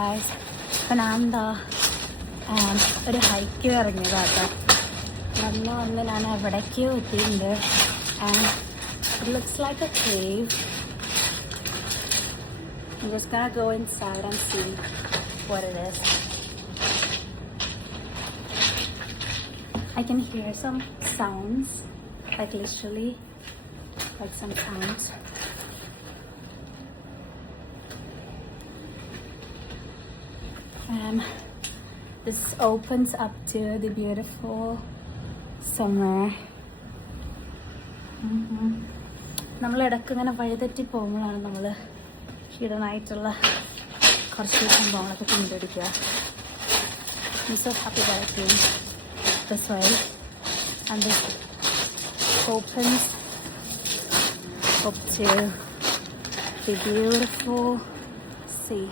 Guys, ഇപ്പം ഞാൻ എന്താ ഒരു ഹൈക്ക് ഇറങ്ങിയതാട്ടോ. വന്ന് ഞാൻ എവിടേക്കോ എത്തിയിട്ടുണ്ട്. And it looks like a cave. I'm just gonna go inside and see what it is. I can hear some sounds, like literally, like some sounds. This opens up to the beautiful summer. നമ്മൾ ഇടയ്ക്ക് ഇങ്ങനെ വഴിതെറ്റി പോകുമ്പോഴാണ് നമ്മൾ ഹിഡനായിട്ടുള്ള കുറച്ച് സംഭവങ്ങളൊക്കെ കണ്ടുപിടിക്കുക. I'm so happy that I came this way, and this opens up to the beautiful sea.